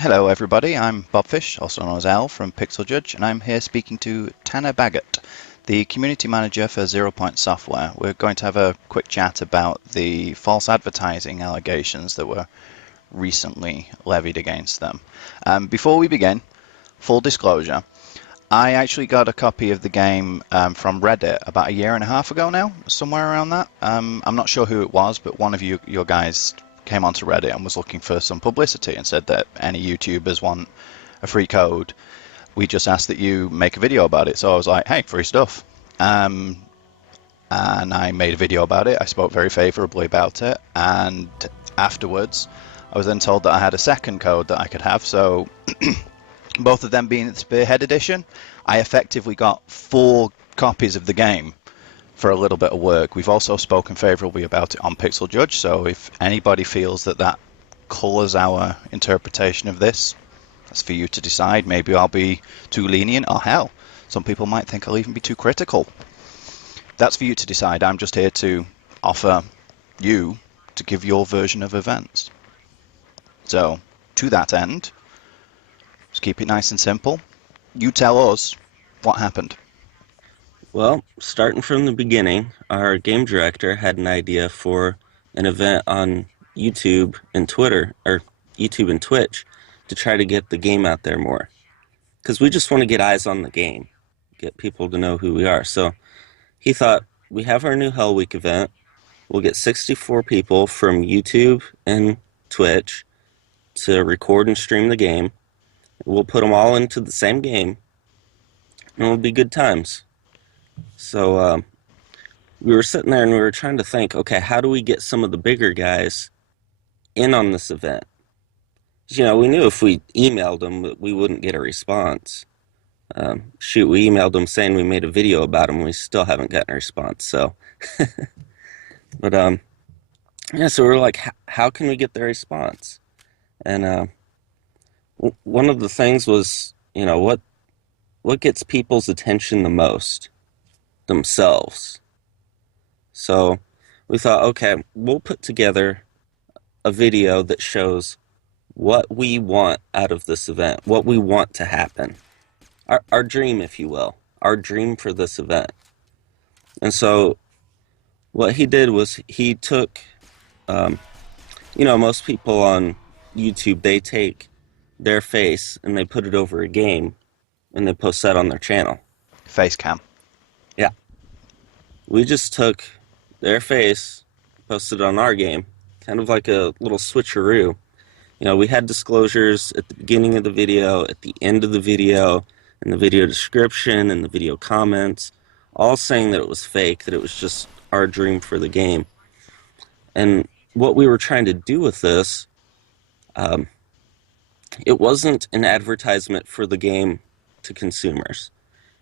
Hello, everybody. I'm Bobfish, also known as Al from Pixel Judge, and I'm here speaking to Tanner Bagget, the community manager for Zero Point Software. We're going to have a quick chat about the false advertising allegations that were recently levied against them. Before we begin, full disclosure, I actually got a copy of the game from Reddit about a year and a half ago now, somewhere around that. I'm not sure who it was, but one of your guys came onto Reddit and was looking for some publicity and said that any YouTubers want a free code. We just ask that you make a video about it. So I was like, hey, free stuff. Um, and I made a video about it. I spoke very favorably about it. And afterwards, I was then told that I had a second code that I could have. So both of them being the Spearhead Edition, I effectively got 4 copies of the game for a little bit of work. We've also spoken favorably about it on Pixel Judge, so if anybody feels that that colors our interpretation of this, that's for you to decide. Maybe I'll be too lenient, or hell, some people might think I'll even be too critical. That's for you to decide. I'm just here to offer you to give your version of events. So, to that end, just keep it nice and simple. You tell us what happened. Well, starting from the beginning, our game director had an idea for an event on YouTube and Twitter, or YouTube and Twitch, to try to get the game out there more. Because we just want to get eyes on the game, get people to know who we are. So he thought, we have our new Hell Week event. We'll get 64 people from YouTube and Twitch to record and stream the game. We'll put them all into the same game, and it'll be good times. So we were sitting there and we were trying to think, okay, how do we get some of the bigger guys in on this event? 'Cause, we knew if we emailed them that we wouldn't get a response. Shoot, we emailed them saying we made a video about them. We still haven't gotten a response. So, but yeah. So we were like, how can we get their response? And one of the things was, what gets people's attention the most? Themselves. So we thought, okay, we'll put together a video that shows what we want out of this event, what we want to happen, our dream, if you will, our dream for this event. And so what he did was he took, most people on YouTube, they take their face and they put it over a game and they post that on their channel. Face cam. Yeah. We just took their face, posted on our game, kind of like a little switcheroo. We had disclosures at the beginning of the video, at the end of the video, in the video description, and the video comments, all saying that it was fake, that it was just our dream for the game. And what we were trying to do with this, it wasn't an advertisement for the game to consumers.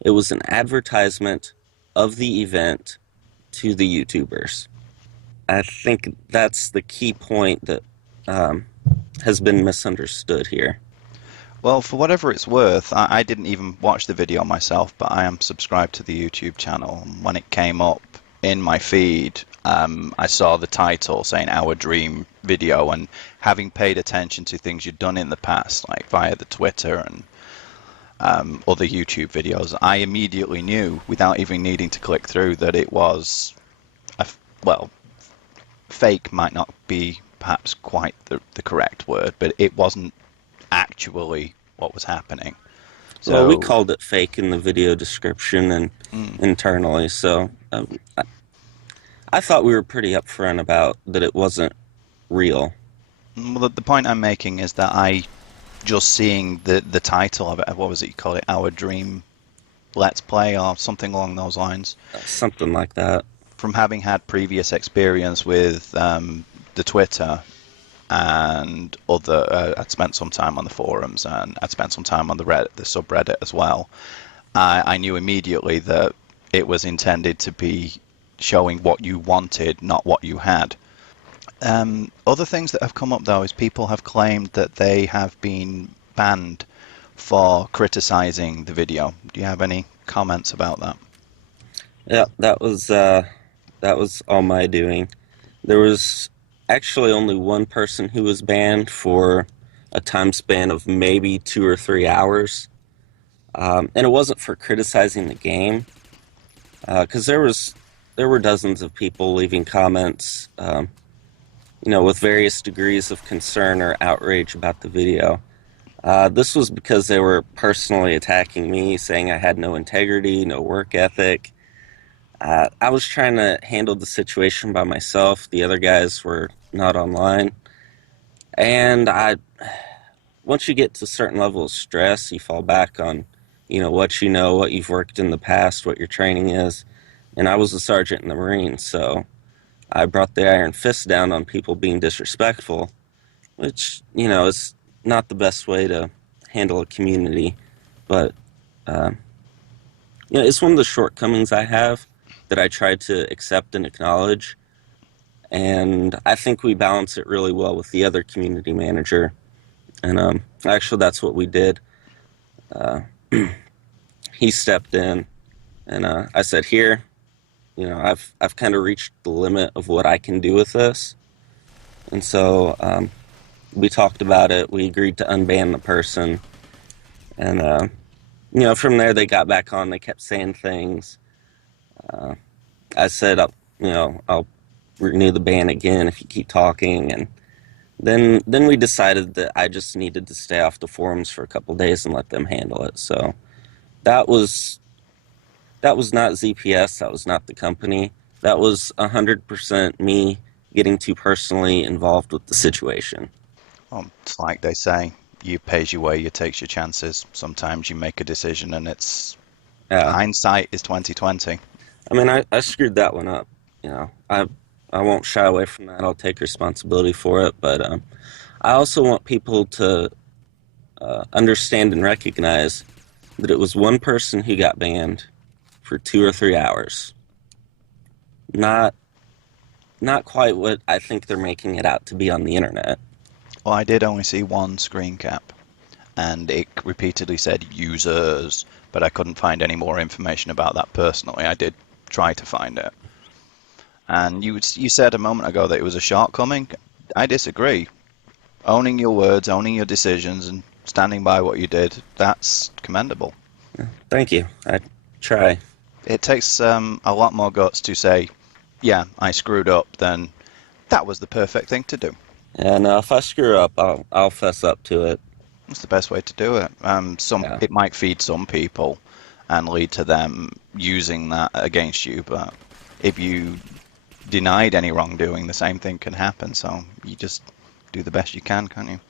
It was an advertisement of the event to the YouTubers. I think that's the key point that has been misunderstood here. Well, for whatever it's worth, I didn't even watch the video myself, but I am subscribed to the YouTube channel. When it came up in my feed, I saw the title saying Our Dream Video, and having paid attention to things you'd done in the past, like via the Twitter and other YouTube videos, I immediately knew, without even needing to click through, that it was, well, fake might not be perhaps quite the correct word, but it wasn't actually what was happening. Well, we So, called it fake in the video description and internally, so I thought we were pretty upfront about that it wasn't real. well, the point I'm making is that I just seeing the title of it, what was it you called it, Our Dream Let's Play or something along those lines, Something like that. from having had previous experience with the Twitter and other, I'd spent some time on the forums and I'd spent some time on the subreddit as well. I knew immediately that it was intended to be showing what you wanted, not what you had. Other things that have come up though is people have claimed that they have been banned for criticizing the video. Do you have any comments about that? Yeah, that was all my doing. There was actually only one person who was banned for a time span of maybe 2 or 3 hours. And it wasn't for criticizing the game, because there were dozens of people leaving comments, with various degrees of concern or outrage about the video. This was because they were personally attacking me, saying I had no integrity, no work ethic. I was trying to handle the situation by myself. The other guys were not online. And once you get to a certain level of stress, you fall back on, what you know, what you've worked in the past, what your training is. And I was a sergeant in the Marines, so I brought the iron fist down on people being disrespectful, which, is not the best way to handle a community. But, uh, it's one of the shortcomings I have that I try to accept and acknowledge. And I think we balance it really well with the other community manager. And actually, that's what we did. Uh, he stepped in, and I said, "Here, I've kind of reached the limit of what I can do with this." And so we talked about it. We agreed to unban the person, and from there they got back on. They kept saying things. Uh, I said, I'll renew the ban again if you keep talking, and then we decided that I just needed to stay off the forums for a couple days and let them handle it. So that was that was not ZPS. That was not the company. That was 100% me getting too personally involved with the situation. Well, it's like they say, you pays your way, you takes your chances. Sometimes you make a decision and it's Yeah, hindsight is 2020. I mean, I screwed that one up. I won't shy away from that. I'll take responsibility for it. But I also want people to understand and recognize that it was one person who got banned for 2 or 3 hours. Not not quite what I think they're making it out to be on the internet. Well, I did only see one screen cap and it repeatedly said users, but I couldn't find any more information about that personally. I did try to find it. And you said a moment ago that it was a shortcoming. I disagree. Owning your words, owning your decisions, and standing by what you did, that's commendable. Thank you. I try. It takes a lot more guts to say, yeah, I screwed up, than that was the perfect thing to do. And if I screw up, I'll fess up to it. That's the best way to do it. Yeah. It might feed some people and lead to them using that against you, but if you denied any wrongdoing, the same thing can happen. So you just do the best you can, can't you?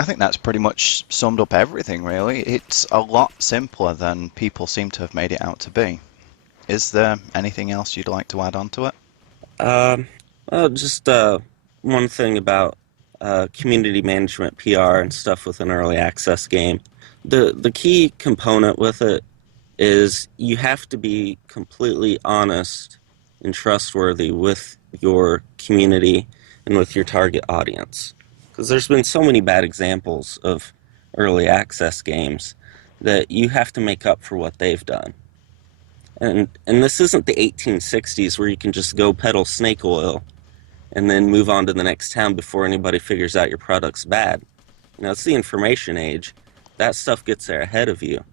I think that's pretty much summed up everything, really. It's a lot simpler than people seem to have made it out to be. Is there anything else you'd like to add on to it? Um, well, just one thing about community management, PR, and stuff with an early access game. The key component with it is you have to be completely honest and trustworthy with your community and with your target audience. Because there's been so many bad examples of early access games that you have to make up for what they've done. And this isn't the 1860s where you can just go peddle snake oil and then move on to the next town before anybody figures out your product's bad. It's the information age. That stuff gets there ahead of you.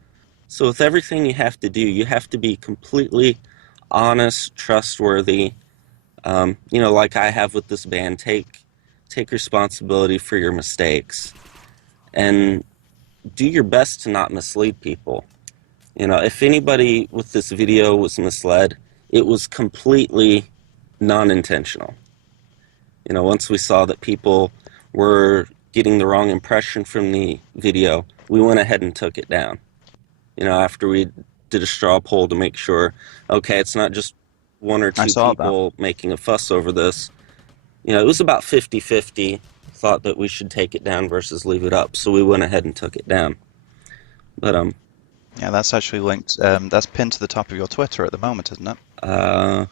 So with everything you have to do, you have to be completely honest, trustworthy. Like I have with this band, take responsibility for your mistakes and do your best to not mislead people. If anybody with this video was misled, it was completely non-intentional. Once we saw that people were getting the wrong impression from the video, we went ahead and took it down. After we did a straw poll to make sure, okay, it's not just one or I two saw that. people making a fuss over this. It was about 50-50 thought that we should take it down versus leave it up. So we went ahead and took it down. But Yeah, that's actually linked. That's pinned to the top of your Twitter at the moment, isn't it? uh,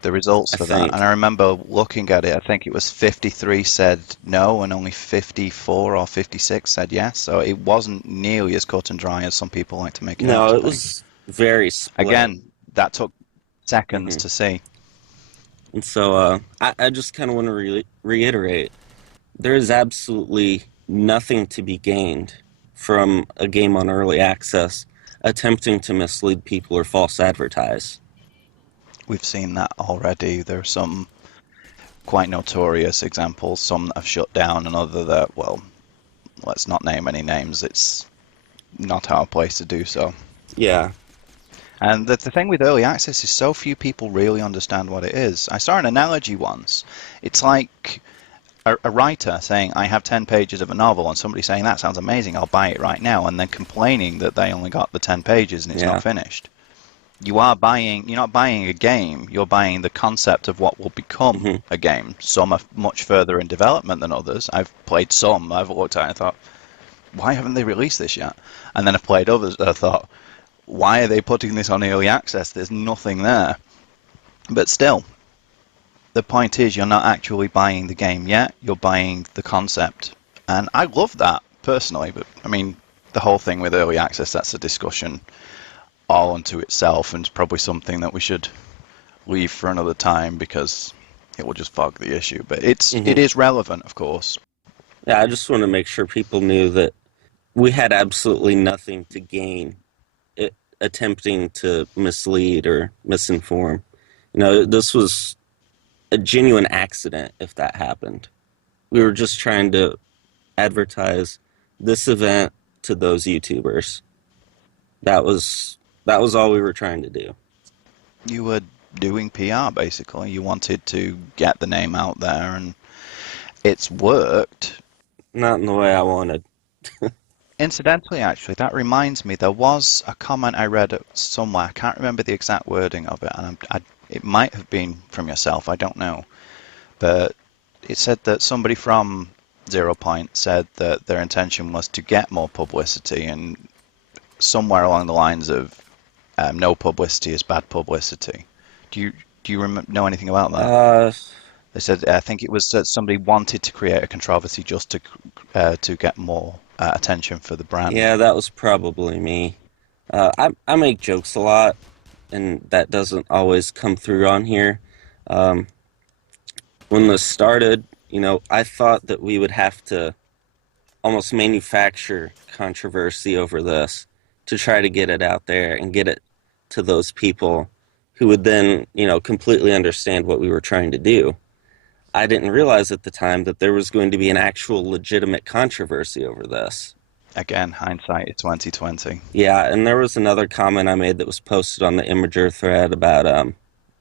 The results I for that. And think I remember looking at it, I think it was 53 said no and only 54 or 56 said yes. So it wasn't nearly as cut and dry as some people like to make it out no, to it be. was very split. Again, that took seconds Hmm. to see. And so I just kind of want to reiterate there is absolutely nothing to be gained from a game on early access attempting to mislead people or false advertise. We've seen that already. There are some quite notorious examples, some that have shut down, and other that, well, let's not name any names. It's not our place to do so. Yeah. And the thing with early access is so few people really understand what it is. I saw an analogy once. It's like a writer saying, I have 10 pages of a novel, and somebody saying, that sounds amazing, I'll buy it right now, and then complaining that they only got the 10 pages and it's not Yeah. finished. You're not buying a game, you're buying the concept of what will become Hmm. a game. Some are much further in development than others. I've played some, I've looked at it and thought, why haven't they released this yet? And then I've played others that I thought, why are they putting this on early access? There's nothing there. But still, the point is you're not actually buying the game yet, you're buying the concept. And I love that personally, but I mean, the whole thing with early access, that's a discussion all unto itself, and it's probably something that we should leave for another time because it will just fog the issue. But it Hmm. is relevant, of course. Yeah, I just want to make sure people knew that we had absolutely nothing to gain it, attempting to mislead or misinform. This was a genuine accident if that happened. We were just trying to advertise this event to those YouTubers. That was that was all we were trying to do. You were doing PR basically. You wanted to get the name out there, and it's worked. Not in the way I wanted. Incidentally, actually, that reminds me, there was a comment I read somewhere. I can't remember the exact wording of it, and it might have been from yourself. I don't know, but it said that somebody from Zero Point said that their intention was to get more publicity, and somewhere along the lines of no publicity is bad publicity. Do you know anything about that? Uh, They said I think it was that somebody wanted to create a controversy just to get more attention for the brand. yeah, that was probably me. I make jokes a lot, and that doesn't always come through on here. Um, when this started, I thought that we would have to almost manufacture controversy over this to try to get it out there and get it to those people who would then, completely understand what we were trying to do. I didn't realize at the time that there was going to be an actual legitimate controversy over this. Again, hindsight is 2020. Yeah, and there was another comment I made that was posted on the Imager thread about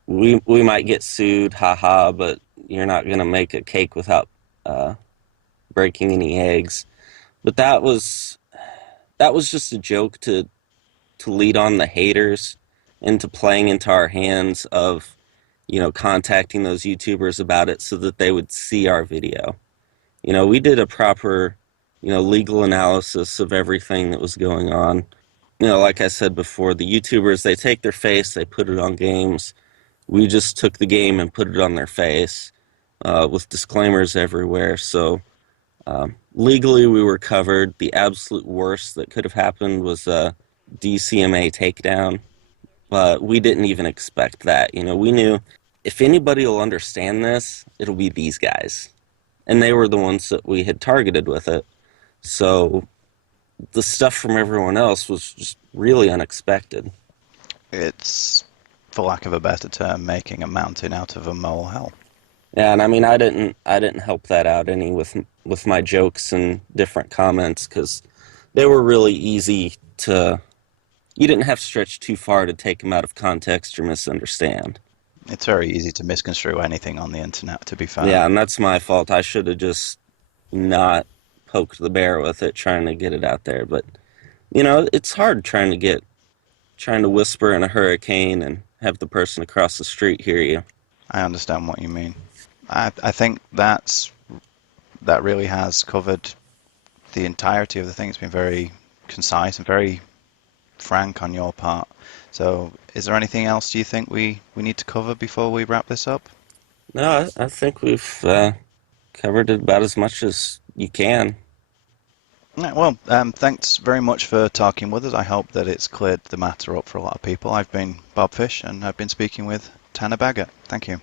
we might get sued, haha, but you're not gonna make a cake without uh, breaking any eggs. But that was just a joke to lead on the haters into playing into our hands of contacting those YouTubers about it so that they would see our video. We did a proper legal analysis of everything that was going on. Like I said before, the YouTubers, they take their face, they put it on games. We just took the game and put it on their face with disclaimers everywhere. So legally, we were covered. The absolute worst that could have happened was a DCMA takedown, but we didn't even expect that. We knew if anybody will understand this, it'll be these guys. And they were the ones that we had targeted with it. So the stuff from everyone else was just really unexpected. It's, for lack of a better term, making a mountain out of a molehill. Yeah, and I mean, I didn't help that out any with my jokes and different comments because they were really easy to. You didn't have to stretch too far to take them out of context or misunderstand. It's very easy to misconstrue anything on the internet, to be fair. Yeah, and that's my fault. I should have just not poked the bear with it, trying to get it out there. But it's hard trying to whisper in a hurricane and have the person across the street hear you. I understand what you mean. I think that really has covered the entirety of the thing. It's been very concise and very frank on your part. So, is there anything else do you think we need to cover before we wrap this up? No, I think we've covered it about as much as you can. Right, well, thanks very much for talking with us. I hope that it's cleared the matter up for a lot of people. I've been Bob Fish, and I've been speaking with Tanner Bagget. Thank you.